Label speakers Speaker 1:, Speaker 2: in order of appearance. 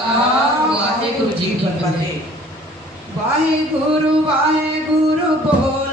Speaker 1: ਵਾਹਿਗੁਰੂ ਜੀ ਕੀ ਫਤਿਹ।
Speaker 2: ਵਾਹਿਗੁਰੂ ਵਾਹਿਗੁਰੂ ਬੋਲ।